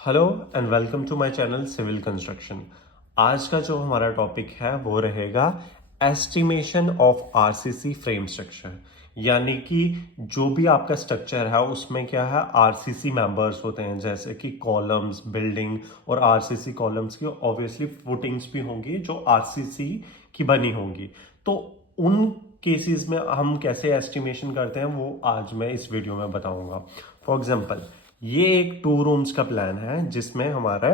Hello and welcome to my channel civil construction. आज का जो हमारा टॉपिक है वो रहेगा estimation of RCC frame structure. यानी कि जो भी आपका स्ट्रक्चर है उसमें क्या है, आरसीसी मेंबर्स होते हैं, जैसे कि कॉलम्स, बिल्डिंग और आरसीसी कॉलम्स की ऑब्वियसली फुटिंग्स भी होंगी जो आरसीसी की बनी होंगी। तो उन केसेस में हम कैसे एस्टिमेशन करते हैं वो आज मैं इस वीडियो में बताऊंगा। फॉर एग्जांपल, ये एक 2 रूम्स का प्लान है जिसमें हमारा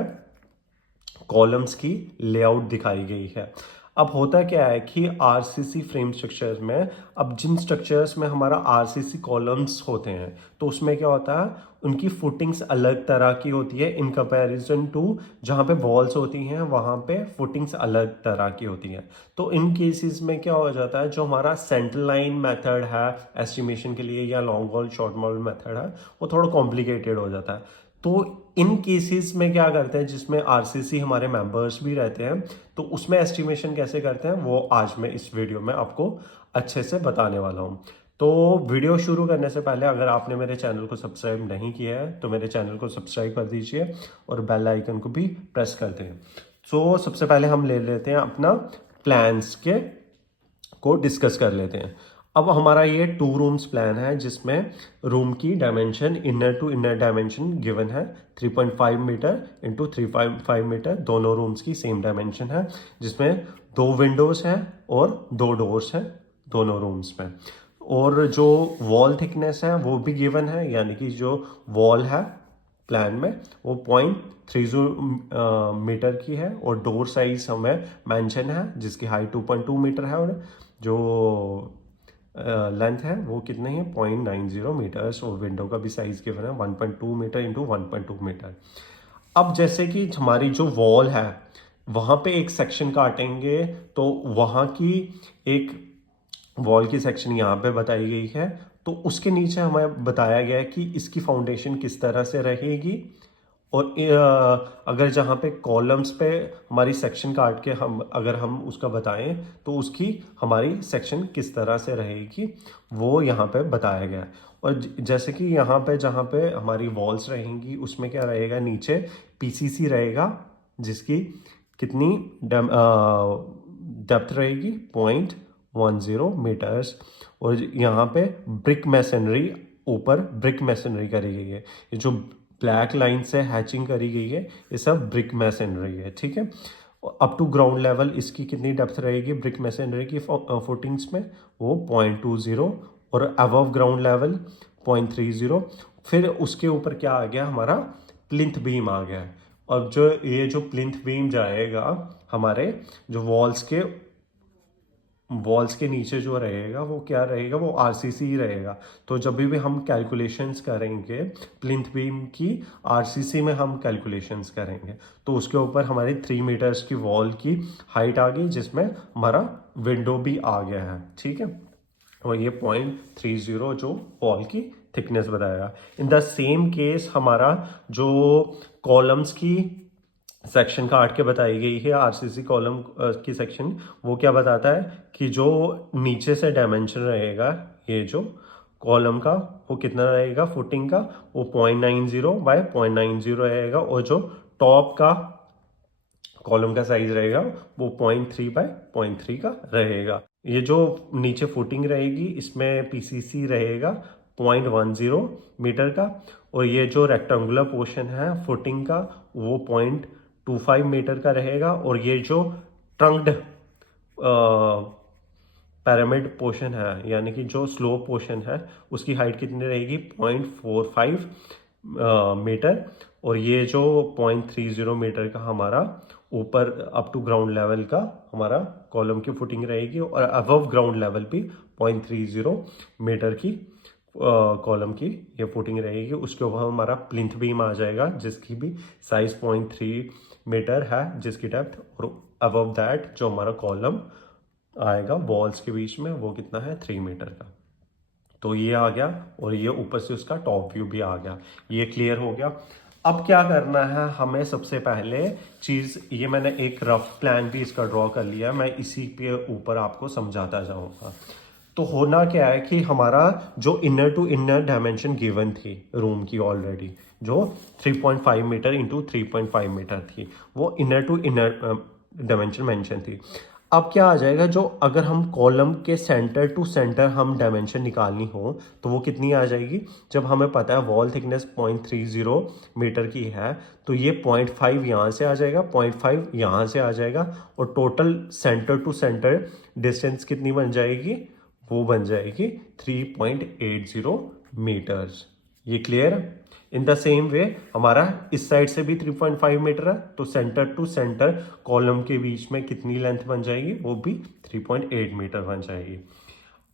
कॉलम्स की लेआउट दिखाई गई है। अब होता क्या है कि आरसीसी फ्रेम स्ट्रक्चर्स में, अब जिन स्ट्रक्चर्स में हमारा आरसीसी कॉलम्स होते हैं तो उसमें क्या होता है, उनकी फुटिंग्स अलग तरह की होती है इन कंपैरिजन टू जहाँ पे वॉल्स होती हैं वहाँ पे फुटिंग्स अलग तरह की होती हैं। तो इन केसेस में क्या हो जाता है, जो हमारा सेंटर लाइन मेथड है एस्टिमेशन के लिए या long wall short wall method है वो थोड़ा कॉम्प्लिकेटेड हो जाता है। तो इन केसेस में क्या करते हैं, जिसमें आरसीसी हमारे मेंबर्स भी रहते हैं, तो उसमें एस्टिमेशन कैसे करते हैं वो आज मैं इस वीडियो में आपको अच्छे से बताने वाला हूं। तो वीडियो शुरू करने से पहले अगर आपने मेरे चैनल को सब्सक्राइब नहीं किया है तो मेरे चैनल को सब्सक्राइब कर दीजिए और बेल आइकन को भी प्रेस कर दें। तो सबसे पहले हम ले लेते हैं अपना प्लान्स के को डिस्कस कर लेते हैं। अब हमारा ये 2 रूम्स प्लान है जिसमें रूम की dimension, inner to inner dimension given है 3.5 मीटर इंटू 3.5 मीटर। दोनों रूम्स की सेम डायमेंशन है जिसमें 2 विंडोज हैं और 2 डोर्स हैं दोनों रूम्स में। और जो वॉल थिकनेस है वो भी गिवन है, यानी कि जो वॉल है प्लान में वो 0.30 मीटर की है और डोर साइज हमें मेंशन है जिसकी हाइट 2.2 मीटर है और जो लेंथ है वो कितने हैं 0.90 मीटर्स। और विंडो का भी साइज गिवन है 1.2 मीटर इंटू 1.2 मीटर। अब जैसे कि हमारी जो वॉल है वहां पे एक सेक्शन काटेंगे तो वहां की एक वॉल की सेक्शन यहाँ पे बताई गई है। तो उसके नीचे हमें बताया गया है कि इसकी फाउंडेशन किस तरह से रहेगी। और अगर जहाँ पे कॉलम्स पे हमारी सेक्शन काट के हम अगर हम उसका बताएं तो उसकी हमारी सेक्शन किस तरह से रहेगी वो यहाँ पे बताया गया है। और जैसे कि यहाँ पे जहाँ पे हमारी वॉल्स रहेंगी उसमें क्या रहेगा, नीचे पीसीसी रहेगा जिसकी कितनी डेप्थ रहेगी 0.10 मीटर्स। और यहाँ पे ब्रिक मैसनरी, ऊपर ब्रिक मैसनरी करी गई है। ये जो ब्लैक लाइन से हैचिंग करी गई है ये सब ब्रिक मैसनरी है, ठीक है। अप टू ग्राउंड लेवल इसकी कितनी डेप्थ रहेगी ब्रिक मैसनरी की फुटिंग्स में, वो 0.20। और अबव ग्राउंड लेवल 0.30। फिर उसके ऊपर क्या आ गया, हमारा प्लिंथ बीम आ गया है। और जो ये जो प्लिंथ बीम जाएगा हमारे जो वॉल्स के नीचे जो रहेगा वो क्या रहेगा, वो आरसीसी ही रहेगा। तो जब भी हम कैलकुलेशंस करेंगे प्लिंथ बीम की, आरसीसी में हम कैलकुलेशंस करेंगे। तो उसके ऊपर हमारी 3 मीटर्स की वॉल की हाइट आ गई जिसमें हमारा विंडो भी आ गया है, ठीक है। और ये 0.30 जो वॉल की थिकनेस बताएगा। इन द सेम केस हमारा जो कॉलम्स की सेक्शन काट के बताई गई है आरसीसी कॉलम की सेक्शन, वो क्या बताता है कि जो नीचे से डायमेंशन रहेगा ये जो कॉलम का वो कितना रहेगा फुटिंग का, वो 0.90 बाय 0.90 रहेगा। और जो टॉप का कॉलम का साइज रहेगा वो 0.3 बाय 0.3 का रहेगा। ये जो नीचे फुटिंग रहेगी इसमें पीसीसी रहेगा 0.10 मीटर का। और ये जो रेक्टेंगुलर पोर्शन है फुटिंग का वो 0.25 मीटर का रहेगा। और ये जो ट्रंक्ड पैरामिड पोर्शन है यानी कि जो स्लोप पोर्शन है उसकी हाइट कितनी रहेगी 0.45 मीटर। और ये जो 0.30 मीटर का हमारा ऊपर अप टू ग्राउंड लेवल का हमारा कॉलम की फुटिंग रहेगी। और अबव ग्राउंड लेवल भी 0.30 मीटर की कॉलम की ये फुटिंग रहेगी। उसके ऊपर हमारा प्लिंथ बीम आ जाएगा जिसकी भी साइज 0.3 मीटर है जिसकी डेप्थ। और अबव दैट जो हमारा कॉलम आएगा वॉल्स के बीच में वो कितना है 3 मीटर का। तो ये आ गया और ये ऊपर से उसका टॉप व्यू भी आ गया। ये क्लियर हो गया। अब क्या करना है हमें, सबसे पहले चीज, ये मैंने एक रफ प्लान भी इसका ड्रॉ कर लिया, मैं इसी पे ऊपर आपको समझाता जाऊंगा। तो होना क्या है कि हमारा जो inner to inner dimension given थी रूम की ऑलरेडी, जो 3.5 मीटर इंटू 3.5 मीटर थी, वो inner to inner dimension mention थी। अब क्या आ जाएगा, जो अगर हम कॉलम के सेंटर टू सेंटर हम डायमेंशन निकालनी हो तो वो कितनी आ जाएगी। जब हमें पता है वॉल थिकनेस 0.30 मीटर की है, तो ये 0.5 यहाँ से आ जाएगा, 0.5 यहाँ से आ जाएगा, और total centre to centre distance कितनी बन जाएगी, वो बन जाएगी 3.80 मीटर्स। ये क्लियर है। इन द सेम वे हमारा इस साइड से भी 3.5 मीटर है, तो सेंटर टू सेंटर कॉलम के बीच में कितनी लेंथ बन जाएगी, वो भी 3.8 मीटर बन जाएगी।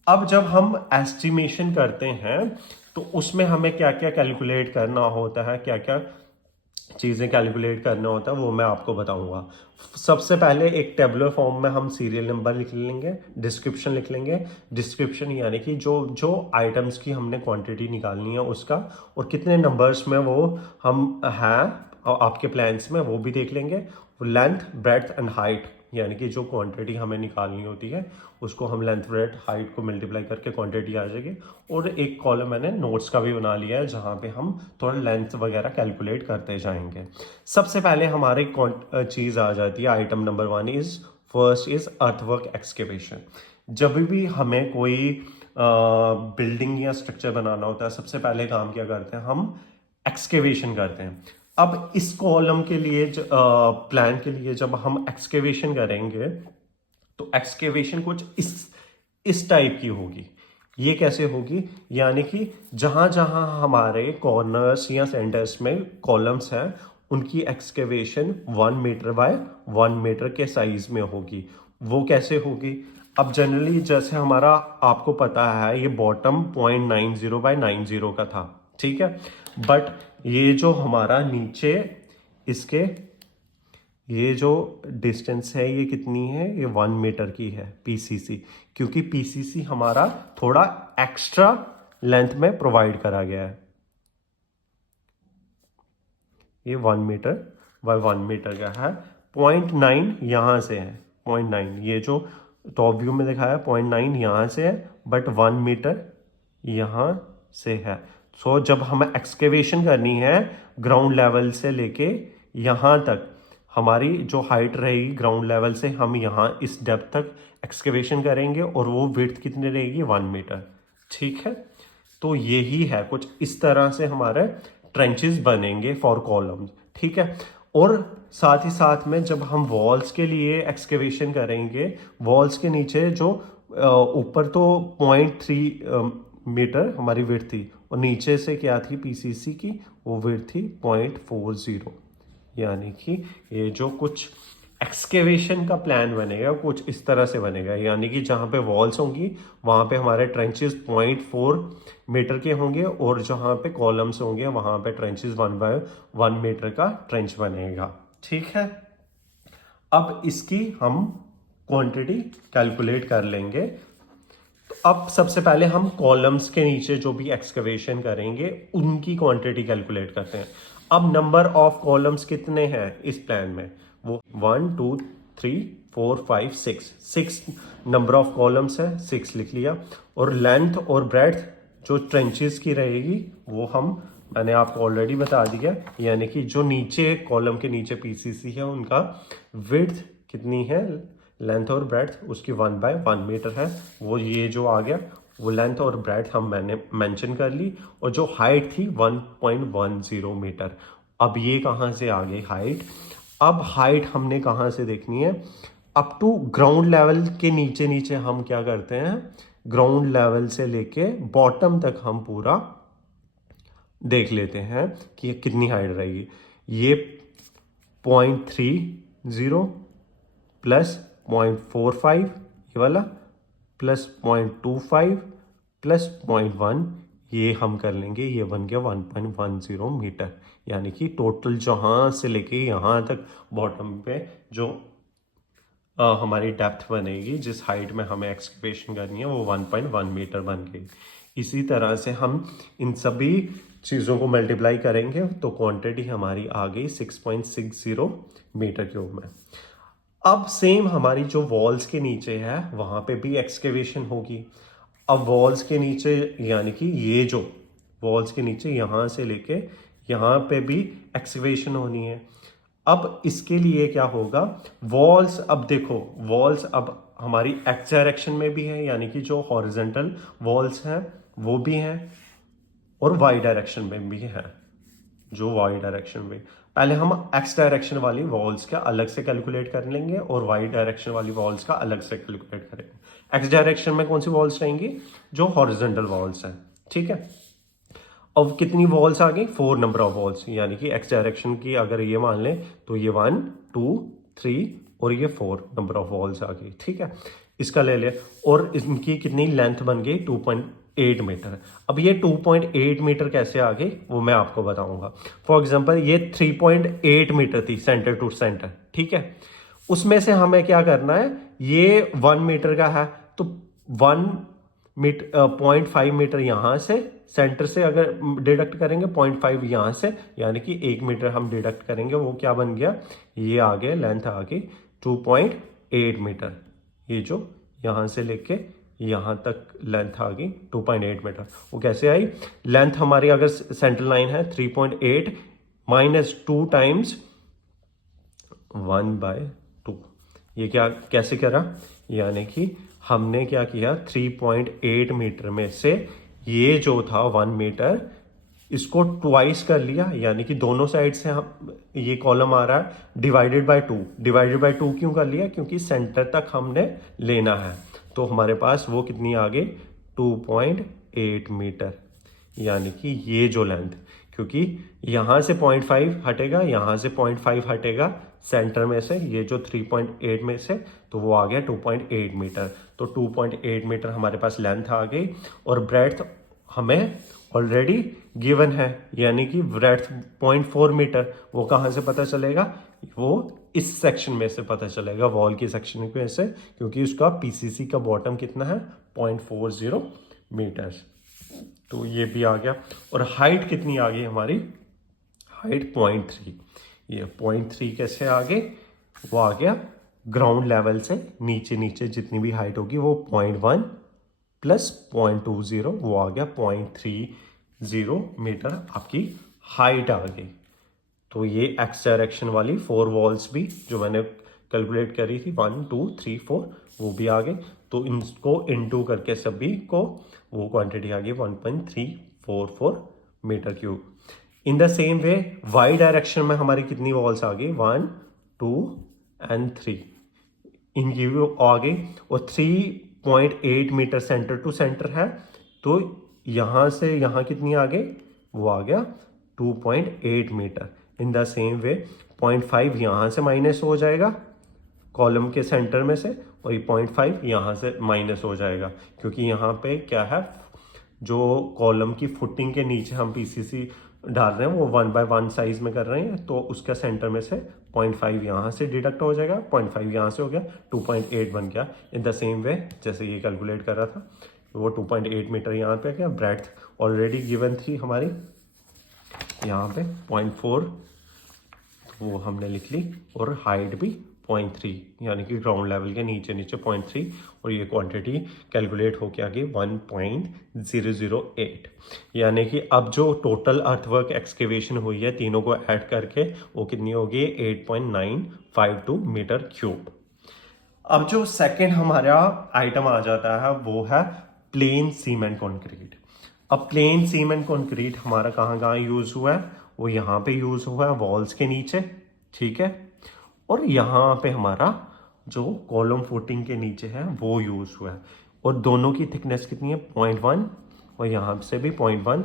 अब जब हम एस्टिमेशन करते हैं तो उसमें हमें क्या क्या कैलकुलेट करना होता है, क्या क्या चीज़ें कैलकुलेट करना होता है, वो मैं आपको बताऊंगा। सबसे पहले एक टेबुलर फॉर्म में हम सीरियल नंबर लिख लेंगे, डिस्क्रिप्शन लिख लेंगे। डिस्क्रिप्शन यानी कि जो जो आइटम्स की हमने क्वांटिटी निकालनी है उसका, और कितने नंबर्स में वो हम हैं आपके प्लान्स में, वो भी देख लेंगे। लेंथ, ब्रेड्थ एंड हाइट, यानी कि जो क्वांटिटी हमें निकालनी होती है उसको हम लेंथ, ब्रेड्थ, हाइट को मल्टीप्लाई करके क्वांटिटी आ जाएगी। और एक कॉलम मैंने नोट्स का भी बना लिया है जहाँ पे हम थोड़ा लेंथ वगैरह कैलकुलेट करते जाएंगे। सबसे पहले हमारी चीज़ आ जाती है, item number 1 is first is earthwork excavation. जब भी हमें कोई बिल्डिंग या स्ट्रक्चर बनाना होता है, सबसे पहले काम क्या करते हैं, हम एक्सकेवेशन करते हैं। अब इस कॉलम के लिए प्लान के लिए जब हम एक्सकेवेशन करेंगे तो एक्सकेवेशन कुछ इस टाइप की होगी। ये कैसे होगी, यानी कि जहां जहां हमारे कॉर्नर्स या सेंटर्स में कॉलम्स हैं उनकी एक्सकेवेशन 1 मीटर बाय 1 मीटर के साइज में होगी। वो कैसे होगी, अब जनरली जैसे हमारा आपको पता है ये बॉटम 0.90 बाय 90 का था, ठीक है। बट ये जो हमारा नीचे इसके ये जो डिस्टेंस है ये कितनी है, ये 1 मीटर की है पीसीसी, क्योंकि पीसीसी हमारा थोड़ा एक्स्ट्रा लेंथ में प्रोवाइड करा गया है। ये 1 मीटर बाय 1 मीटर का है। 0.9 यहां से है, 0.9 ये जो टॉप व्यू में दिखाया है 0.9 यहां से है, बट 1 मीटर यहां से है। सो जब हमें एक्सकेवेशन करनी है ग्राउंड लेवल से लेके यहां तक, हमारी जो हाइट रहेगी ग्राउंड लेवल से, हम यहाँ इस डेप्थ तक एक्सकेवेशन करेंगे और वो विड्थ कितनी रहेगी, 1 मीटर, ठीक है। तो यही है, कुछ इस तरह से हमारे ट्रेंचेस बनेंगे फॉर कॉलम्स, ठीक है। और साथ ही साथ में जब हम वॉल्स के लिए एक्सकेवेशन करेंगे, वॉल्स के नीचे जो ऊपर तो 0.3 मीटर हमारी विड्थ थी, और नीचे से क्या थी पीसीसी की, वो विड्थ थी 0.40, यानी कि ये जो कुछ एक्सकेवेशन का प्लान बनेगा कुछ इस तरह से बनेगा। यानी कि जहाँ पे वॉल्स होंगी वहाँ पे हमारे ट्रेंचेस 0.4 मीटर के होंगे, और जहाँ पे कॉलम्स होंगे वहाँ पे ट्रेंचेस 1 बाय 1 मीटर का ट्रेंच बनेगा, ठीक है। अब इसकी हम क्वांटिटी कैलकुलेट कर लेंगे। तो अब सबसे पहले हम कॉलम्स के नीचे जो भी एक्सकवेशन करेंगे उनकी क्वांटिटी कैलकुलेट करते हैं। अब नंबर ऑफ कॉलम्स कितने हैं इस प्लान में, वो 1 2 3 4 5 6 नंबर ऑफ कॉलम्स है, 6 लिख लिया। और लेंथ और ब्रेड्थ जो ट्रेंचेस की रहेगी वो मैंने आपको ऑलरेडी बता दिया, यानी कि जो नीचे कॉलम के नीचे पीसीसी है उनका विड्थ कितनी है, लेंथ और ब्रेड्थ उसकी 1 बाय 1 मीटर है। वो ये जो आ गया वो लेंथ और ब्रेड्थ मैंने मेंशन कर ली, और जो हाइट थी 1.10 मीटर। अब ये कहाँ से आ गई हाइट, अब हाइट हमने कहाँ से देखनी है, अप टू ग्राउंड लेवल के नीचे नीचे हम क्या करते हैं, ग्राउंड लेवल से लेके बॉटम तक हम पूरा देख लेते हैं कि कितनी हाइट रहेगी। ये 0.30 प्लस 0.45 ये वाला, प्लस 0.25 प्लस 0.1, ये हम कर लेंगे, ये बन गया 1.10 मीटर। यानी कि टोटल जहाँ से लेके यहाँ तक बॉटम पे जो हमारी डेप्थ बनेगी, जिस हाइट में हमें एक्सकवेशन करनी है, वो 1.1 मीटर बन गई। इसी तरह से हम इन सभी चीज़ों को मल्टीप्लाई करेंगे तो क्वांटिटी हमारी आ गई 6.60 मीटर क्यूब में। अब सेम हमारी जो वॉल्स के नीचे है वहाँ पे भी एक्सकेवेशन होगी। अब वॉल्स के नीचे यानी कि ये जो वॉल्स के नीचे यहाँ से लेके यहाँ पे भी एक्सकेवेशन होनी है। अब इसके लिए क्या होगा, वॉल्स, अब देखो वॉल्स अब हमारी एक्स डायरेक्शन में भी है, यानी कि जो हॉरिजेंटल वॉल्स हैं वो भी हैं, और वाई डायरेक्शन में भी है, जो वाई डायरेक्शन में। पहले हम एक्स डायरेक्शन वाली वॉल्स का अलग से कैलकुलेट कर लेंगे और वाई डायरेक्शन वाली वॉल्स का अलग से कैलकुलेट करेंगे। एक्स डायरेक्शन में कौन सी वॉल्स रहेंगी, जो हॉरिजेंटल वॉल्स हैं, ठीक है। अब कितनी वॉल्स आ गई, 4 नंबर ऑफ वॉल्स, यानी कि एक्स डायरेक्शन की अगर ये मान लें तो ये 1 2 3 और ये 4 नंबर ऑफ वॉल्स आ गई, ठीक है। इसका ले ले, और इनकी कितनी लेंथ बन गई, 2.8 मीटर। अब ये 2.8 मीटर कैसे आ गई वो मैं आपको बताऊंगा। फॉर एग्जांपल ये 3.8 मीटर थी सेंटर टू सेंटर, ठीक है। उसमें से हमें क्या करना है, ये 1 मीटर का है तो 0.5 मीटर यहां से सेंटर से अगर डिडक्ट करेंगे, 0.5 यहां से, यानी कि 1 मीटर हम डिडक्ट करेंगे, वो क्या बन गया, ये आ गया लेंथ आ गई 2.8 मीटर। ये जो यहां से लेके यहां तक लेंथ आ गई 2.8 मीटर। वो कैसे आई, लेंथ हमारी अगर सेंटर लाइन है 3.8 माइनस 2 टाइम्स 1/2, ये क्या कैसे करा, यानी कि हमने क्या किया, 3.8 मीटर में से ये जो था 1 मीटर, इसको ट्वाइस कर लिया, यानी कि दोनों साइड से हम ये कॉलम आ रहा है डिवाइडेड बाय 2। डिवाइडेड बाय 2 क्यों कर लिया, क्योंकि सेंटर तक हमने लेना है। तो हमारे पास वो कितनी आ गई, 2.8 मीटर, यानी कि ये जो लेंथ, क्योंकि यहां से 0.5 हटेगा, यहां से 0.5 हटेगा सेंटर में से, ये जो 3.8 में से, तो वो आ गया 2.8 मीटर। तो 2.8 मीटर हमारे पास लेंथ आ गई, और ब्रेड्थ हमें ऑलरेडी गिवन है, यानी कि ब्रेड्थ 0.4 मीटर। वो कहां से पता चलेगा, वो इस सेक्शन में से पता चलेगा, वॉल की सेक्शन में से, क्योंकि उसका पीसीसी का बॉटम कितना है, 0.40 मीटर। तो ये भी आ गया। और हाइट कितनी आ गई हमारी, हाइट 0.3। ये 0.3 कैसे आ गए, वो आ गया ग्राउंड लेवल से नीचे नीचे जितनी भी हाइट होगी वो 0.1 प्लस 0.20, वो आ गया 0.30 मीटर आपकी हाइट आ गई। तो ये एक्स डायरेक्शन वाली 4 वॉल्स भी जो मैंने कैलकुलेट करी थी, 1 2 3 4, वो भी आ गए। तो इनको इनटू करके सभी को वो क्वांटिटी आ गई 1.344 metre cube. In the same way Y direction में हमारी कितनी वॉल्स आ गई, 1 2 एंड 3, इनकी भी आ गई। और 3.8 मीटर सेंटर टू सेंटर है, तो यहां से यहां कितनी आ गई, वो आ गया 2.8 metre. In the same way 0.5 यहां से माइनस हो जाएगा कॉलम के सेंटर में से, और ये 0.5 यहां से माइनस हो जाएगा, क्योंकि यहाँ पे क्या है, जो कॉलम की फुटिंग के नीचे हम पीसीसी डाल रहे हैं वो 1/1 साइज में कर रहे हैं, तो उसका सेंटर में से 0.5 यहाँ से डिडक्ट हो जाएगा, 0.5 यहाँ से हो गया, 2.8 बन गया। इन द सेम वे जैसे ये कैलकुलेट कर रहा था, वो 2.8 मीटर यहाँ पे क्या, ब्रेड्थ ऑलरेडी गिवन थी हमारी यहाँ पे 0.4, तो वो हमने लिख ली, और हाइट भी 0.3, यानी कि ग्राउंड लेवल के नीचे नीचे 0.3, और ये क्वांटिटी कैलकुलेट होके आ गई 1.008, यानी कि अब जो टोटल अर्थवर्क एक्सकेवेशन हुई है तीनों को ऐड करके वो कितनी होगी, 8.952 मीटर क्यूब। अब जो सेकंड हमारा आइटम आ जाता है वो है प्लेन सीमेंट कंक्रीट। अब प्लेन सीमेंट कंक्रीट हमारा कहाँ कहाँ यूज हुआ है, वो यहाँ पे यूज हुआ है वॉल्स के नीचे, ठीक है, और यहाँ पे हमारा जो कॉलम फुटिंग के नीचे है वो यूज हुआ है। और दोनों की थिकनेस कितनी है, 0.1, और यहाँ से भी 0.1,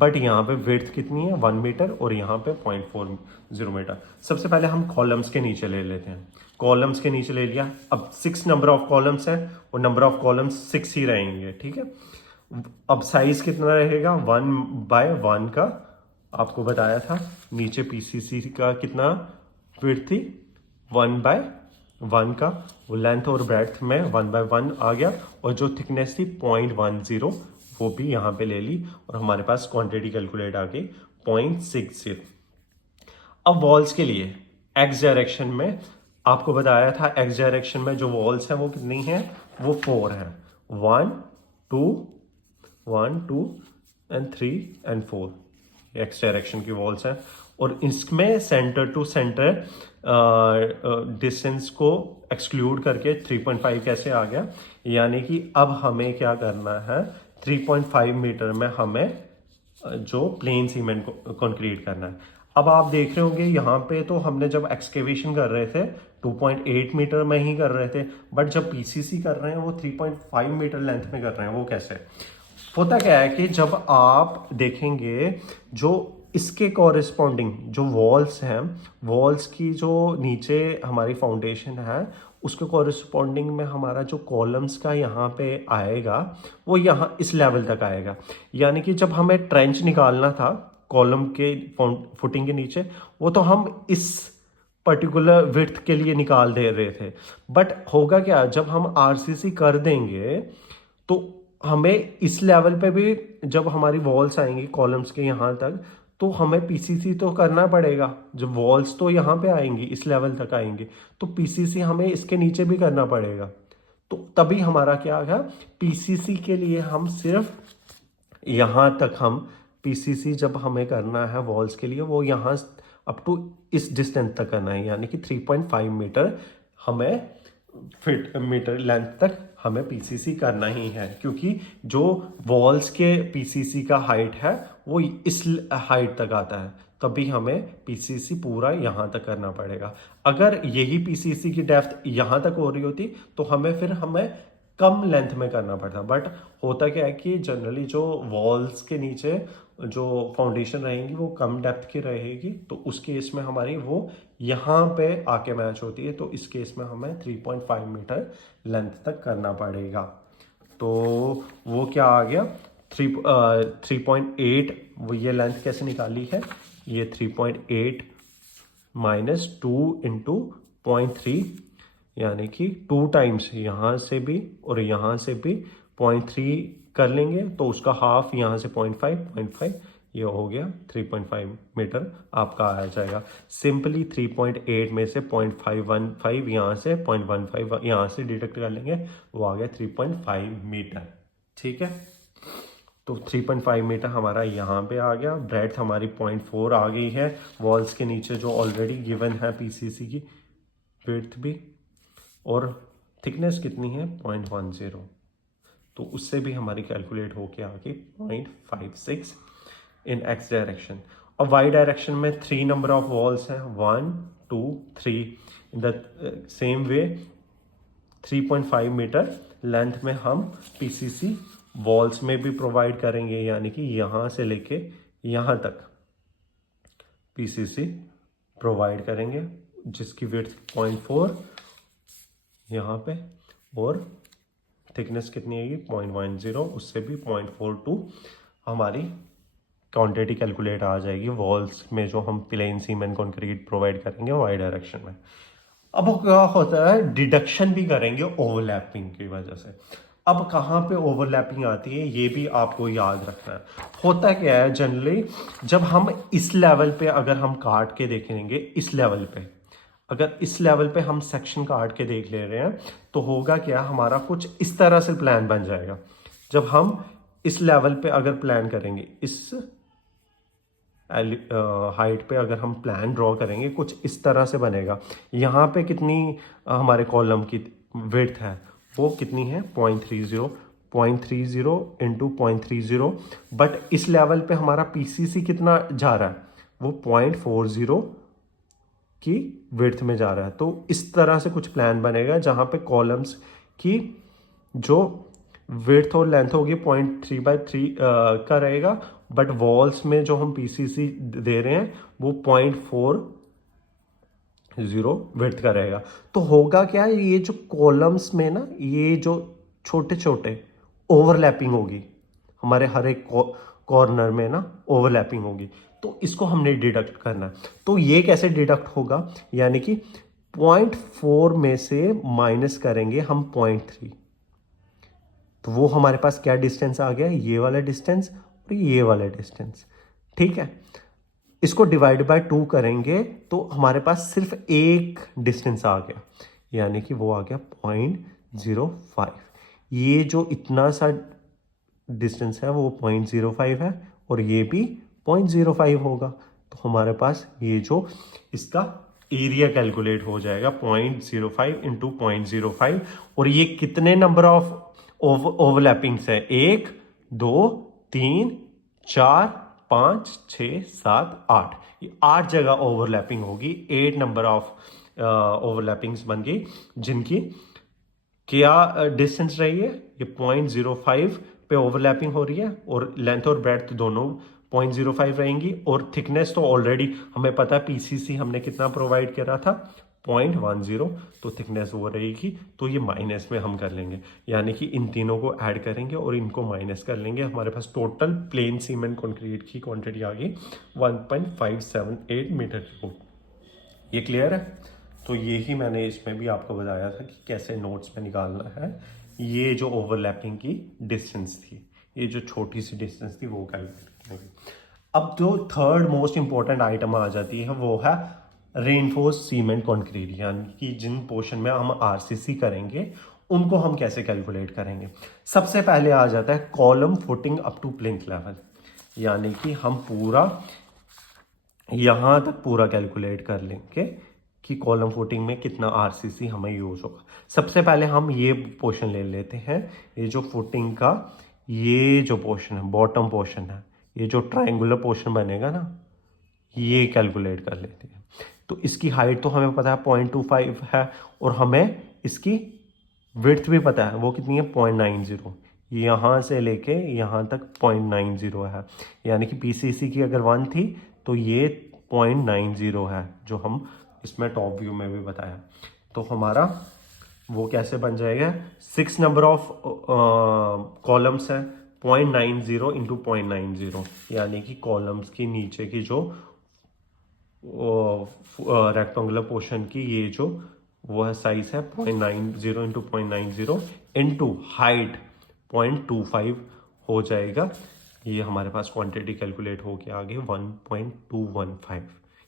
बट यहाँ पे विड्थ कितनी है, 1 मीटर, और यहाँ पे 0.40 मीटर। सबसे पहले हम कॉलम्स के नीचे ले लेते हैं। कॉलम्स के नीचे ले लिया, अब 6 नंबर ऑफ कॉलम्स है, और नंबर ऑफ कॉलम्स 6 ही रहेंगे, ठीक है। अब साइज कितना रहेगा, 1/1 का आपको बताया था। नीचे पीसीसी का कितना विड्थ थी, 1/1 का, वो लेंथ और ब्रेड्थ में 1/1 आ गया, और जो थिकनेस थी 0.10 वो भी यहाँ पे ले ली, और हमारे पास क्वांटिटी कैलकुलेट आ गई 0.60। अब वॉल्स के लिए एक्स डायरेक्शन में आपको बताया था, एक्स डायरेक्शन में जो वॉल्स हैं वो कितनी हैं, वो 4 हैं, 1 2 1 2 एंड 3 एंड 4, एक्स डायरेक्शन की वॉल्स हैं, और इसमें सेंटर टू सेंटर डिस्टेंस को एक्सक्लूड करके 3.5 कैसे आ गया, यानी कि अब हमें क्या करना है, 3.5 मीटर में हमें जो प्लेन सीमेंट कंक्रीट करना है। अब आप देख रहे होंगे यहाँ पे तो हमने जब एक्सकेवेशन कर रहे थे 2.8 मीटर में ही कर रहे थे, बट जब पीसीसी कर रहे हैं वो 3.5 मीटर लेंथ में कर रहे हैं। वो कैसे होता, क्या है कि जब आप देखेंगे जो इसके कॉरेस्पॉन्डिंग जो वॉल्स हैं, वॉल्स की जो नीचे हमारी फाउंडेशन है उसके कॉरेस्पॉन्डिंग में हमारा जो कॉलम्स का यहाँ पे आएगा वो यहाँ इस लेवल तक आएगा। यानी कि जब हमें ट्रेंच निकालना था कॉलम के फुटिंग के नीचे, वो तो हम इस पर्टिकुलर विड्थ के लिए निकाल दे रहे थे, बट होगा क्या, जब हम आरसीसी कर देंगे तो हमें इस लेवल पे भी जब हमारी वॉल्स आएंगी कॉलम्स के यहाँ तक, तो हमें पीसीसी तो करना पड़ेगा। जब वॉल्स तो यहाँ पे आएंगी इस लेवल तक आएंगी, तो पीसीसी हमें इसके नीचे भी करना पड़ेगा। तो तभी हमारा क्या आ गया, पीसीसी के लिए हम सिर्फ यहाँ तक हम पीसीसी जब हमें करना है वॉल्स के लिए वो यहाँ अप टू इस डिस्टेंस तक करना है, यानी कि 3.5 मीटर हमें फिट मीटर लेंथ तक हमें पीसीसी करना ही है, क्योंकि जो वॉल्स के पीसीसी का हाइट है वो इस हाइट तक आता है, तभी हमें पीसीसी पूरा यहाँ तक करना पड़ेगा। अगर यही पीसीसी की डेप्थ यहाँ तक हो रही होती तो हमें कम लेंथ में करना पड़ता, बट होता क्या है कि जनरली जो वॉल्स के नीचे जो फाउंडेशन रहेंगी वो कम डेप्थ की रहेगी, तो उस केस में हमारी वो यहाँ पे आके मैच होती है, तो इस केस में हमें 3.5 मीटर लेंथ तक करना पड़ेगा। तो वो क्या आ गया, 3.8, वो ये लेंथ कैसे निकाली है, ये 3.8 माइनस 2 इंटू 0.3, यानी कि 2 टाइम्स यहाँ से भी और यहाँ से भी 0.3 कर लेंगे, तो उसका हाफ यहाँ से 0.5, ये हो गया 3.5 मीटर आपका आ जाएगा। सिंपली 3.8 में से 0.515 यहाँ से 0.15 यहाँ से डिडक्ट कर लेंगे, वो आ गया 3.5 मीटर। ठीक है, तो 3.5 मीटर हमारा यहाँ पे आ गया। ब्रेड्थ हमारी 0.4 आ गई है वॉल्स के नीचे जो ऑलरेडी गिवन है पीसीसी की, विड्थ भी, और थिकनेस कितनी है 0.10, तो उससे भी हमारी कैलकुलेट होके आ गई 0.56 इन एक्स डायरेक्शन। और वाई डायरेक्शन में 3 नंबर ऑफ वॉल्स हैं, 1 2 3, in the same way 3.5 metre length में हम पीसीसी वॉल्स में भी प्रोवाइड करेंगे, यानी कि यहाँ से लेके यहाँ तक पीसीसी प्रोवाइड करेंगे, जिसकी विड्थ 0.4 यहाँ पे, और थिकनेस कितनी आएगी 0.10, उससे भी 0.42 हमारी क्वांटिटी कैलकुलेट आ जाएगी वॉल्स में जो हम प्लेन सीमेंट कंक्रीट प्रोवाइड करेंगे वाई डायरेक्शन में। अब क्या होता है, डिडक्शन भी करेंगे ओवरलैपिंग की वजह से। अब कहाँ पे ओवरलैपिंग आती है ये भी आपको याद रखना है। होता क्या है, जनरली जब हम इस लेवल पे अगर हम काट के देखेंगे, इस लेवल पे अगर इस लेवल पे हम सेक्शन काट के देख ले रहे हैं, तो होगा क्या, हमारा कुछ इस तरह से प्लान बन जाएगा। जब हम इस लेवल पे अगर प्लान करेंगे, इस हाइट पे अगर हम प्लान ड्रॉ करेंगे, कुछ इस तरह से बनेगा। यहाँ पे कितनी हमारे कॉलम की विड्थ है, वो कितनी है 0.30 इंटू 0.30, बट इस लेवल पे हमारा पीसीसी कितना जा रहा है, वो 0.40 की विड्थ में जा रहा है। तो इस तरह से कुछ प्लान बनेगा जहाँ पे कॉलम्स की जो विड्थ और लेंथ होगी 0.3/3 का रहेगा, बट वॉल्स में जो हम पीसीसी दे रहे हैं वो 0.40 विड्थ का रहेगा। तो होगा क्या, ये जो कॉलम्स में ना, ये जो छोटे छोटे ओवरलैपिंग होगी, हमारे हर एक कॉर्नर में ना ओवरलैपिंग होगी, तो इसको हमने डिडक्ट करना है। तो ये कैसे डिडक्ट होगा, यानी कि 0.4 में से माइनस करेंगे हम 0.3, तो वो हमारे पास क्या डिस्टेंस आ गया, ये वाला डिस्टेंस और ये वाला डिस्टेंस। ठीक है, इसको डिवाइड बाय 2 करेंगे तो हमारे पास सिर्फ एक डिस्टेंस आ गया, यानी कि वो आ गया 0.05। ये जो इतना सा डिस्टेंस है वो 0.05 है, और ये भी 0.05 होगा। तो हमारे पास ये जो इसका एरिया कैलकुलेट हो जाएगा 0.05 इंटू 0.05। और ये कितने नंबर ऑफ ओवरलैपिंग्स है? 1 2 3 4 5 6 7 8, ये 8 जगह ओवरलैपिंग होगी। 8 नंबर ऑफ ओवरलैपिंग्स बन गई, जिनकी क्या डिस्टेंस रही है? ये 0.05 पे ओवरलैपिंग हो रही है, और लेंथ और ब्रेड्थ दोनों 0.05 रहेंगी। और थिकनेस तो ऑलरेडी हमें पता है, पीसीसी हमने कितना प्रोवाइड करा था? 0.10। तो थिकनेस वो रहेगी, तो ये माइनस में हम कर लेंगे, यानी कि इन तीनों को ऐड करेंगे और इनको माइनस कर लेंगे। हमारे पास टोटल प्लेन सीमेंट कंक्रीट की क्वांटिटी आ गई 1.578 मीटर क्यूब। ये क्लियर है? तो यही मैंने इसमें भी आपको बताया था कि कैसे नोट्स में निकालना है। ये जो ओवरलैपिंग की डिस्टेंस थी, ये जो छोटी सी डिस्टेंस थी, वो कैलकुलेट करनी। अब जो थर्ड मोस्ट इंपॉर्टेंट आइटम आ जाती है, वो है रेनफोर्स सीमेंट कंक्रीट, यानी कि जिन पोर्शन में हम आरसीसी करेंगे उनको हम कैसे कैलकुलेट करेंगे। सबसे पहले आ जाता है column footing up to plinth level, यानी कि हम पूरा यहां तक पूरा कैलकुलेट कर लेंगे कि कॉलम फुटिंग में कितना आरसीसी हमें यूज होगा। सबसे पहले हम ये पोर्शन ले लेते हैं, ये जो फुटिंग का ये जो पोर्शन है, बॉटम पोर्शन है, ये जो ट्रायंगुलर पोर्शन बनेगा ना, ये कैलकुलेट कर लेते हैं। तो इसकी हाइट तो हमें पता है 0.25 है, और हमें इसकी विड्थ भी पता है, वो कितनी है? 0.90। यहाँ से लेके यहाँ तक 0.90 है, यानी कि पीसीसी की अगर 1 थी तो ये 0.90 है, जो हम इसमें टॉप व्यू में भी बताया। तो हमारा वो कैसे बन जाएगा? 6 नंबर ऑफ कॉलम्स है, 0.90 इंटू 0.90, यानी कि कॉलम्स की नीचे की जो रेक्टेंगुलर पोर्शन की ये जो वो है साइज है 0.90 इंटू 0.90 इंटू हाइट 0.25 हो जाएगा। ये हमारे पास क्वांटिटी कैलकुलेट हो के आगे 1.215,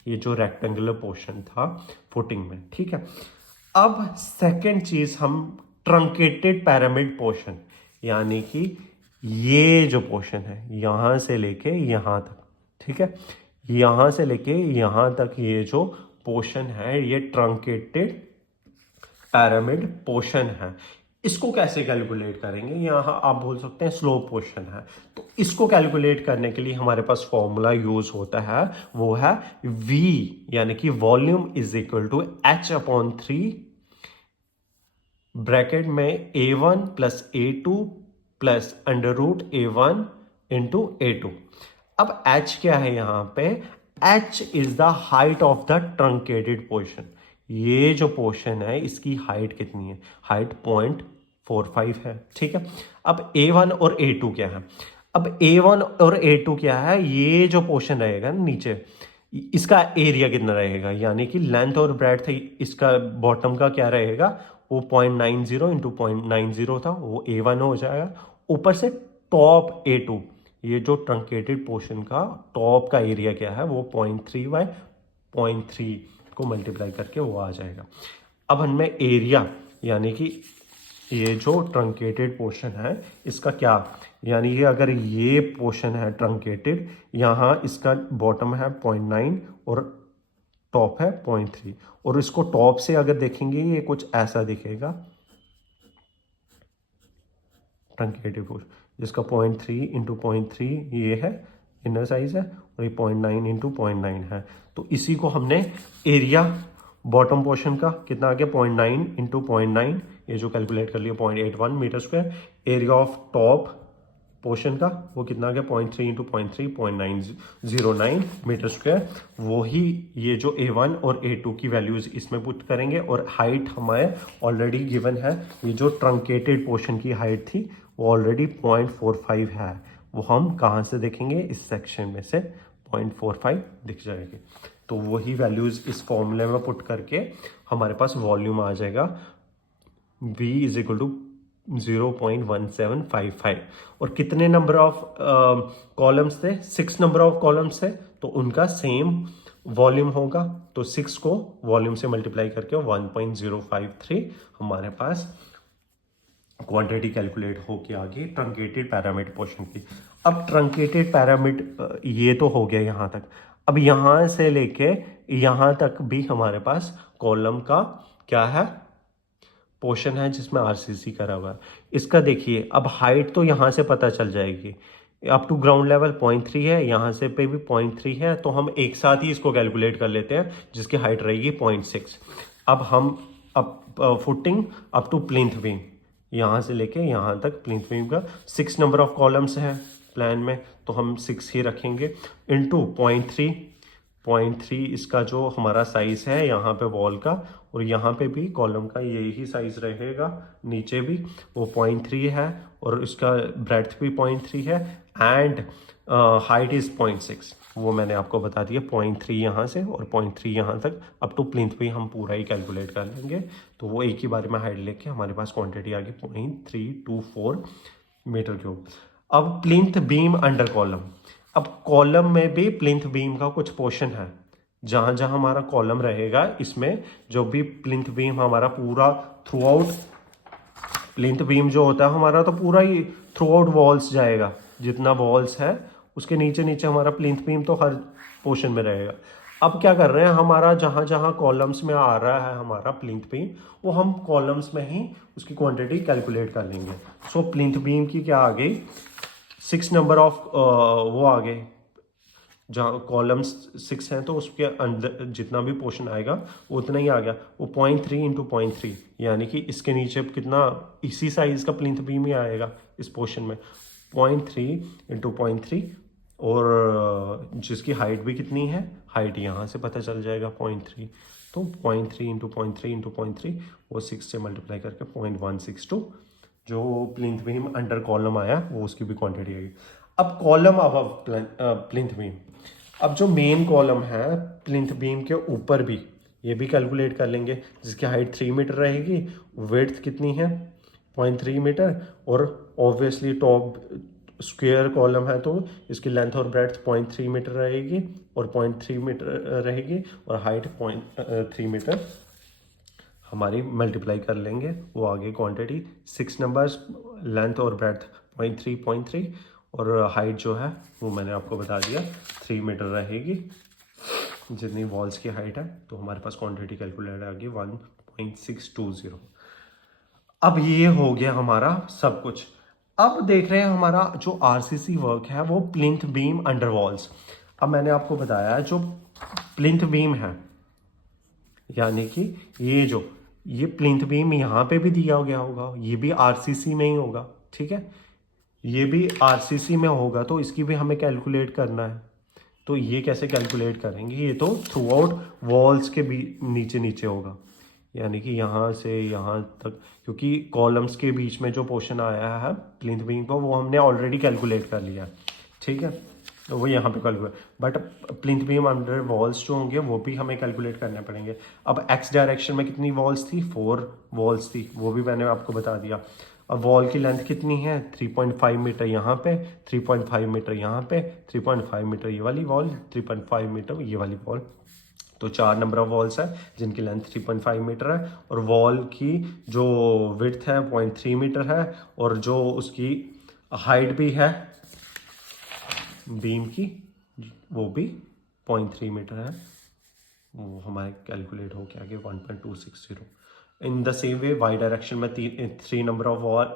ये जो रेक्टेंगुलर पोर्शन था फुटिंग में। ठीक है, अब सेकेंड चीज हम ट्रंकेटेड पैरामिड पोर्शन, यानी कि ये जो पोर्शन है यहां से लेके यहां तक, ठीक है, यहां से लेके यहां तक ये जो पोर्शन है ये ट्रंकेटेड पैरामिड पोर्शन है। इसको कैसे कैलकुलेट करेंगे? यहां आप बोल सकते हैं स्लोप पोर्शन है। तो इसको कैलकुलेट करने के लिए हमारे पास फॉर्मूला यूज होता है, वो है V, यानी कि volume is equal to H/3 bracket में A1 plus A2 plus √A1 into A2। अब H क्या है यहां पे? H is the height of the truncated portion. ये जो पोर्शन है इसकी हाइट कितनी है? हाइट 0.45 है। ठीक है, अब A1 और A2 क्या है? अब A1 और A2 क्या है? ये जो पोर्शन रहेगा नीचे, इसका एरिया कितना रहेगा, यानी कि लेंथ और ब्रेड्थ इसका बॉटम का क्या रहेगा? वो 0.90 इंटू 0.90 था, वो A1 हो जाएगा। ऊपर से टॉप A2, ये जो ट्रंकेटेड पोर्शन का टॉप का एरिया क्या है? वो 0.3 बाय 0.3 को मल्टीप्लाई करके वो आ जाएगा। अब हमें एरिया, यानी कि ये जो ट्रंकेटेड पोर्शन है इसका क्या, यानी कि अगर ये पोर्शन है ट्रंकेटेड, यहाँ इसका बॉटम है 0.9 और टॉप है 0.3, और इसको टॉप से अगर देखेंगे ये कुछ ऐसा दिखेगा, ट्रंकेटेड पोर्शन जिसका 0.3 इंटू 0.3 ये है इनर साइज है, और ये 0.9 इंटू 0.9 है। तो इसी को हमने एरिया बॉटम पोर्शन का कितना आ गया? 0.9 इंटू 0.9, ये जो कैलकुलेट कर लिया 0.81 metre square. Area of top portion का वो कितना आ गया? 0.3 इंटू 0.3 0.909 मीटर स्क्वायर। वही ये जो A1 और A2 की वैल्यूज इसमें पुट करेंगे, और हाइट हमारे ऑलरेडी गिवन है। ये जो ट्रंकेटेड पोर्शन की हाइट थी वो ऑलरेडी 0.45 है, वो हम कहाँ से देखेंगे? इस सेक्शन में से 0.45 दिख जाएगी। तो वही वैल्यूज इस फॉर्मूले में पुट करके हमारे पास वॉल्यूम आ जाएगा V इज इक्वल टू 0.1755। और कितने नंबर ऑफ कॉलम्स थे? 6 नंबर ऑफ कॉलम्स थे, तो उनका सेम वॉल्यूम होगा। तो 6 को वॉल्यूम से मल्टीप्लाई करके 1.053 हमारे पास क्वांटिटी कैलकुलेट हो के आगे ट्रंकेटेड पैरामिड पोर्शन की। अब ट्रंकेटेड पैरामिड ये तो हो गया यहाँ तक। अब यहाँ से लेके यहाँ तक भी हमारे पास कॉलम का क्या है, पोर्शन है जिसमें आरसीसी करा हुआ है। इसका देखिए अब हाइट तो यहाँ से पता चल जाएगी, अप टू ग्राउंड लेवल 0.3 है, यहाँ से पे भी 0.3 है, तो हम एक साथ ही इसको कैलकुलेट कर लेते हैं जिसकी हाइट रहेगी 0.6। अब हम footing up to plinth beam, यहाँ से लेके यहाँ तक प्लिंथ बीम का 6 नंबर ऑफ कॉलम्स है प्लान में, तो हम 6 ही रखेंगे इनटू 0.3 इसका जो हमारा साइज है यहाँ पे वॉल का, और यहाँ पे भी कॉलम का यही साइज रहेगा, नीचे भी वो 0.3 है और इसका ब्रेड्थ भी 0.3 है, एंड हाइट इज 0.6, वो मैंने आपको बता दिया 0.3 यहाँ से और 0.3 यहाँ तक अप टू प्लिंथ भी हम पूरा ही कैलकुलेट कर लेंगे। तो वो एक ही बार में हाइट लेके हमारे पास क्वांटिटी आ गई 0.324 मीटर क्यूब। अब प्लिंथ बीम अंडर कॉलम, अब कॉलम में भी प्लिंथ बीम का कुछ पोर्शन है, जहां जहां हमारा कॉलम रहेगा इसमें जो भी प्लिंथ बीम हमारा पूरा थ्रू आउट, प्लिंथ बीम जो होता है हमारा तो पूरा ही थ्रू आउट वॉल्स जाएगा, जितना वॉल्स है उसके नीचे नीचे हमारा प्लिंथ बीम तो हर पोर्शन में रहेगा। अब क्या कर रहे हैं, हमारा जहां जहां कॉलम्स में आ रहा है हमारा प्लिंथ बीम, वो हम कॉलम्स में ही उसकी क्वांटिटी कैलकुलेट कर लेंगे। सो प्लिंथ बीम की क्या आ गई, 6 नंबर ऑफ वो आ गए, जहाँ कॉलम्स 6 हैं तो उसके अंदर जितना भी पोर्शन आएगा वो उतना ही आ गया, वो 0.3 इंटू 0.3, यानी कि इसके नीचे कितना, इसी साइज का प्लिंथ बीम ही आएगा इस पोर्शन में, 0.3 इंटू 0.3, और जिसकी हाइट भी कितनी है, हाइट यहाँ से पता चल जाएगा 0.3, तो 0.3 इंटू 0.3 इंटू 0.3 वो 6 से मल्टीप्लाई करके 0.162 जो प्लिंथ बीम अंडर कॉलम आया वो उसकी भी क्वांटिटी आएगी। अब कॉलम अबव प्लिंथ बीम, अब जो मेन कॉलम है प्लिंथ बीम के ऊपर भी ये भी कैलकुलेट कर लेंगे, जिसकी हाइट 3 मीटर रहेगी, विड्थ कितनी है 0.3 मीटर, और ऑब्वियसली टॉप स्क्वायर कॉलम है तो इसकी लेंथ और ब्रेड्थ 0.3 मीटर रहेगी और 0.3 मीटर रहेगी, और हाइट 0.3 मीटर हमारी मल्टीप्लाई कर लेंगे, वो आगे क्वांटिटी 6 नंबर्स, लेंथ और ब्रेड्थ 0.3 और हाइट जो है वो मैंने आपको बता दिया 3 मीटर रहेगी जितनी वॉल्स की हाइट है, तो हमारे पास क्वांटिटी कैलकुलेट आ गई 1.620। अब ये हो गया हमारा सब कुछ। अब देख रहे हैं हमारा जो आरसीसी वर्क है वो प्लिंथ बीम अंडर वॉल्स। अब मैंने आपको बताया जो प्लिंथ बीम है, यानी कि ये प्लिंथ बीम यहाँ पे भी दिया गया होगा, ये भी आरसीसी में ही होगा, ठीक है, ये भी आरसीसी में होगा, तो इसकी भी हमें कैलकुलेट करना है। तो ये कैसे कैलकुलेट करेंगे, ये तो थ्रू आउट वॉल्स के भी नीचे नीचे होगा, यानी कि यहाँ से यहाँ तक, क्योंकि कॉलम्स के बीच में जो पोर्शन आया है प्लिंथ बीम को वो हमने ऑलरेडी कैलकुलेट कर लिया, ठीक है, तो वो यहाँ पे calculate, but plinth beam under walls जो होंगे वो भी हमें कैलकुलेट करने पड़ेंगे। अब एक्स डायरेक्शन में कितनी वॉल्स थी, 4 वॉल्स थी, वो भी मैंने आपको बता दिया। अब वॉल की लेंथ कितनी है, 3.5 मीटर यहाँ पे, 3.5 मीटर यहाँ पे, 3.5 मीटर ये वाली वॉल, 3.5 मीटर ये वाली वॉल, तो 4 नंबर ऑफ वॉल्स है जिनकी लेंथ 3.5 मीटर है, और वॉल की जो विड्थ है 0.3 मीटर है, और जो उसकी हाइट भी है बीम की वो भी 0.3 मीटर है, वो हमारे कैलकुलेट हो गया कि 1.260। In the same way Y direction में 3 number of wall,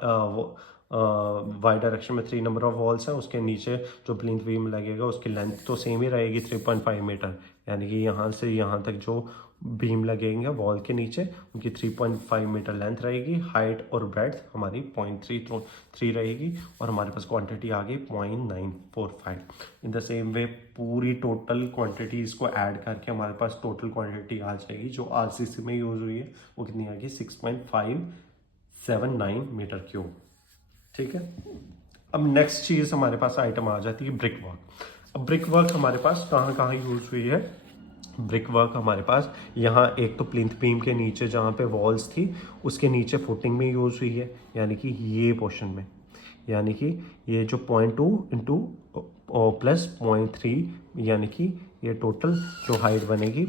y direction में 3 नंबर ऑफ वॉल्स हैं, उसके नीचे जो प्लिंथ बीम लगेगा उसकी लेंथ तो सेम ही रहेगी 3.5 मीटर, यानी कि यहाँ से यहाँ तक जो बीम लगेंगे वॉल के नीचे उनकी 3.5 मीटर लेंथ रहेगी, हाइट और ब्रेड्थ हमारी 0.3 रहेगी, और हमारे पास क्वांटिटी आ गई 0.945। इन द सेम वे पूरी टोटल क्वांटिटीज को ऐड करके हमारे पास टोटल क्वांटिटी आ जाएगी जो आरसीसी में यूज हुई है, वो कितनी आ गई 6.579 मीटर क्यूब, ठीक है। अब नेक्स्ट चीज हमारे पास आइटम आ जाती है ब्रिक वर्क। अब ब्रिक वर्क हमारे पास कहाँ कहाँ यूज हुई है, ब्रिक वर्क हमारे पास यहाँ एक तो प्लिंथ बीम के नीचे जहाँ पे वॉल्स थी उसके नीचे फुटिंग में यूज हुई है, यानी कि ये पोर्शन में, यानी कि ये जो 0.2 इंटू प्लस 0.3, यानी कि ये टोटल जो हाइट बनेगी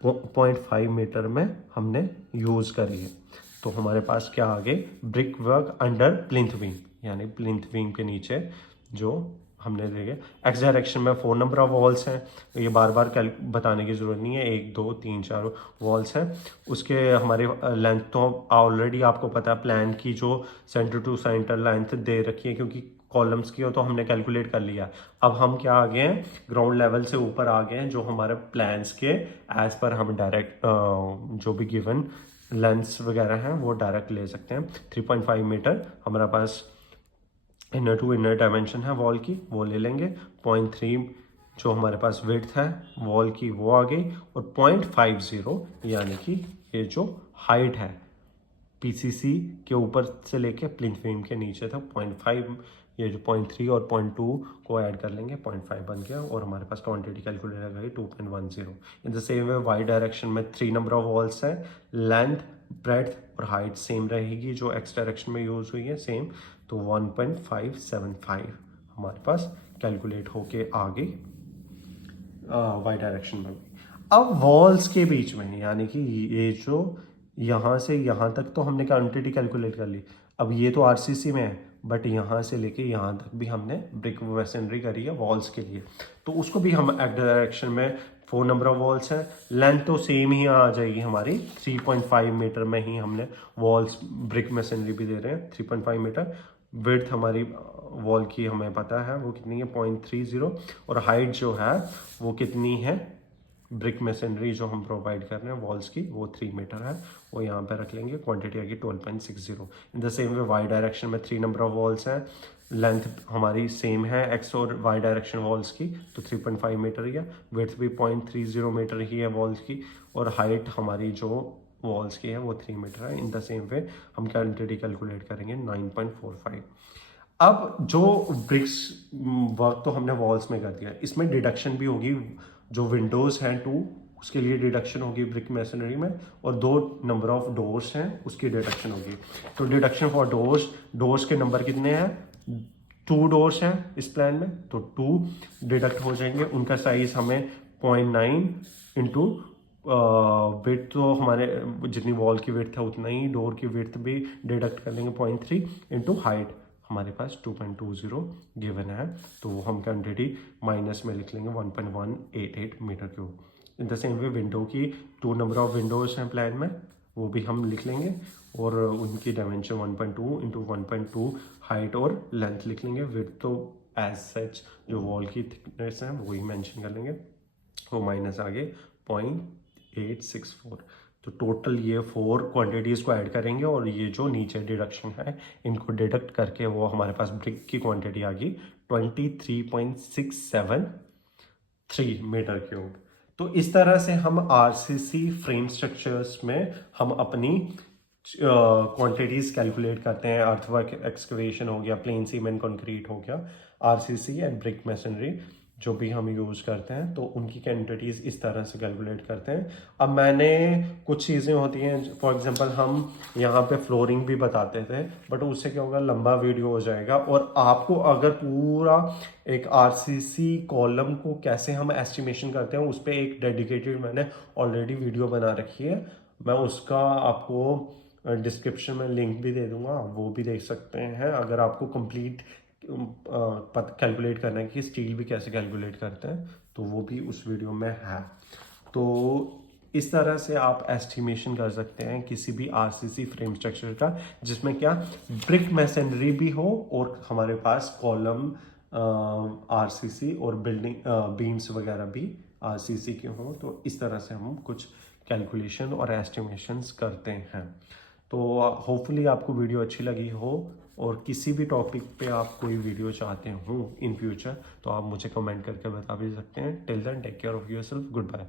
0.5 मीटर में हमने यूज करी है। तो हमारे पास क्या आ गए, brick work under plinth beam, यानी प्लिंथ बीम के नीचे जो हमने देखे। एक्स डायरेक्शन में 4 नंबर ऑफ वॉल्स हैं, ये बार बार बताने की ज़रूरत नहीं है, 1 2 3 4 वॉल्स हैं। उसके हमारे लेंथ तो ऑलरेडी आपको पता है, प्लान की जो सेंटर टू सेंटर लेंथ दे रखी है, क्योंकि कॉलम्स की हो तो हमने कैलकुलेट कर लिया। अब हम क्या आ गए हैं, ग्राउंड लेवल से ऊपर आ गए हैं, जो हमारे प्लान्स के एज पर हम डायरेक्ट जो भी गिवन लेंथ्स वगैरह हैं वो डायरेक्ट ले सकते हैं। 3.5 मीटर हमारे पास इनर टू इनर डायमेंशन है वॉल की, वो ले लेंगे। 0.3 जो हमारे पास विड्थ है वॉल की वो आ गई, और 0.50 यानी कि ये जो हाइट है पीसीसी के ऊपर से लेके प्लिंथ बीम के नीचे तक 0.5, ये जो 0.3 और 0.2 को ऐड कर लेंगे, 0.5 बन गया, और हमारे पास क्वांटिटी कैलकुलेट हो गई 2.10। In the same way Y direction में 3 नंबर ऑफ वॉल्स है, लेंथ ब्रेड्थ और हाइट सेम रहेगी जो एक्स डायरेक्शन में यूज हुई है सेम, तो 1.575 हमारे पास कैलकुलेट होके आ गई वाई डायरेक्शन में भी। अब वॉल्स के बीच में, यानी कि ये जो यहाँ से यहाँ तक तो हमने क्वांटिटी कैलकुलेट कर ली, अब ये तो आरसीसी में है, बट यहाँ से लेके यहाँ तक भी हमने ब्रिक मैसनरी करी है वॉल्स के लिए, तो उसको भी हम एक्स डायरेक्शन में 4 नंबर ऑफ वॉल्स हैं, लेंथ तो सेम ही आ जाएगी हमारी, 3.5 मीटर में ही हमने वॉल्स ब्रिक मैसनरी भी दे रहे हैं 3.5 मीटर। विड्थ हमारी वॉल की हमें पता है वो कितनी है 0.30, और हाइट जो है वो कितनी है ब्रिक मैसनरी जो हम प्रोवाइड कर रहे हैं वॉल्स की वो 3 मीटर है, वो यहाँ पे रख लेंगे। क्वांटिटी आएगी 12.60। In the same way Y direction में 3 नंबर ऑफ वॉल्स हैं, लेंथ हमारी सेम है एक्स और वाई डायरेक्शन वॉल्स की, तो 3.5 मीटर ही है। विड्थ भी 0.30 मीटर ही है वॉल्स की, और हाइट हमारी जो वॉल्स की है वो 3 मीटर है। इन द सेम वे हम क्वांटिटी कैलकुलेट करेंगे 9.45। अब जो ब्रिक्स वर्क तो हमने वॉल्स में कर दिया, इसमें डिडक्शन भी होगी, जो विंडोज हैं 2 उसके लिए डिडक्शन होगी ब्रिक मैसनरी में, और 2 नंबर ऑफ डोर्स हैं उसकी डिडक्शन होगी। तो डिडक्शन फॉर डोर्स के नंबर कितने हैं, 2 डोर्स हैं इस प्लान में, तो 2 डिडक्ट हो जाएंगे। उनका साइज हमें 0.9 इंटू विड्थ, तो हमारे जितनी वॉल की विड्थ है उतना ही डोर की विड्थ भी डिडक्ट कर लेंगे 0.3 इंटू हाइट, हमारे पास 2.20 गिवन है, तो वो हम क्वांटिटी माइनस में लिख लेंगे 1.188 metre cube. In the same way window की 2 नंबर ऑफ विंडोज हैं प्लान में, वो भी हम लिख लेंगे, और उनकी डायमेंशन 1.2 इंटू 1.2 हाइट और लेंथ लिख लेंगे। विड्थ तो एज सच जो वॉल की थिकनेस है वही मेंशन कर लेंगे, वो माइनस आगे 0.864। तो टोटल ये 4 क्वांटिटीज़ को ऐड करेंगे, और ये जो नीचे डिडक्शन है इनको डिडक्ट करके वो हमारे पास ब्रिक की क्वांटिटी आ गई 23.673 मीटर क्यूब। तो इस तरह से हम आरसीसी फ्रेम स्ट्रक्चर्स में हम अपनी क्वांटिटीज़ कैलकुलेट करते हैं। अर्थवर्क एक्सकवेशन हो गया, प्लेन सीमेंट कंक्रीट हो गया, आरसीसी एंड ब्रिक मैसनरी जो भी हम यूज़ करते हैं, तो उनकी क्वांटिटीज़ इस तरह से कैलकुलेट करते हैं। अब मैंने कुछ चीज़ें होती हैं, फॉर एग्जांपल हम यहाँ पे फ्लोरिंग भी बताते थे, बट उससे क्या होगा, लंबा वीडियो हो जाएगा, और आपको अगर पूरा एक आरसीसी कॉलम को कैसे हम एस्टिमेशन करते हैं उस पर एक डेडिकेटेड मैंने ऑलरेडी वीडियो बना रखी है, मैं उसका आपको डिस्क्रिप्शन में लिंक भी दे दूंगा, वो भी देख सकते हैं अगर आपको कंप्लीट कैलकुलेट करना है कि स्टील भी कैसे कैलकुलेट करते हैं, तो वो भी उस वीडियो में है। तो इस तरह से आप एस्टिमेशन कर सकते हैं किसी भी आरसीसी फ्रेम स्ट्रक्चर का, जिसमें क्या ब्रिक मैसनरी भी हो और हमारे पास कॉलम आरसीसी और बिल्डिंग बीम्स वगैरह भी आरसीसी के हों। तो इस तरह से हम कुछ कैलकुलेशन और एस्टिमेशंस करते हैं। तो होपफुली आपको वीडियो अच्छी लगी हो, और किसी भी टॉपिक पे आप कोई वीडियो चाहते हो इन फ्यूचर तो आप मुझे कमेंट करके बता भी सकते हैं। Till then take care of yourself, good bye.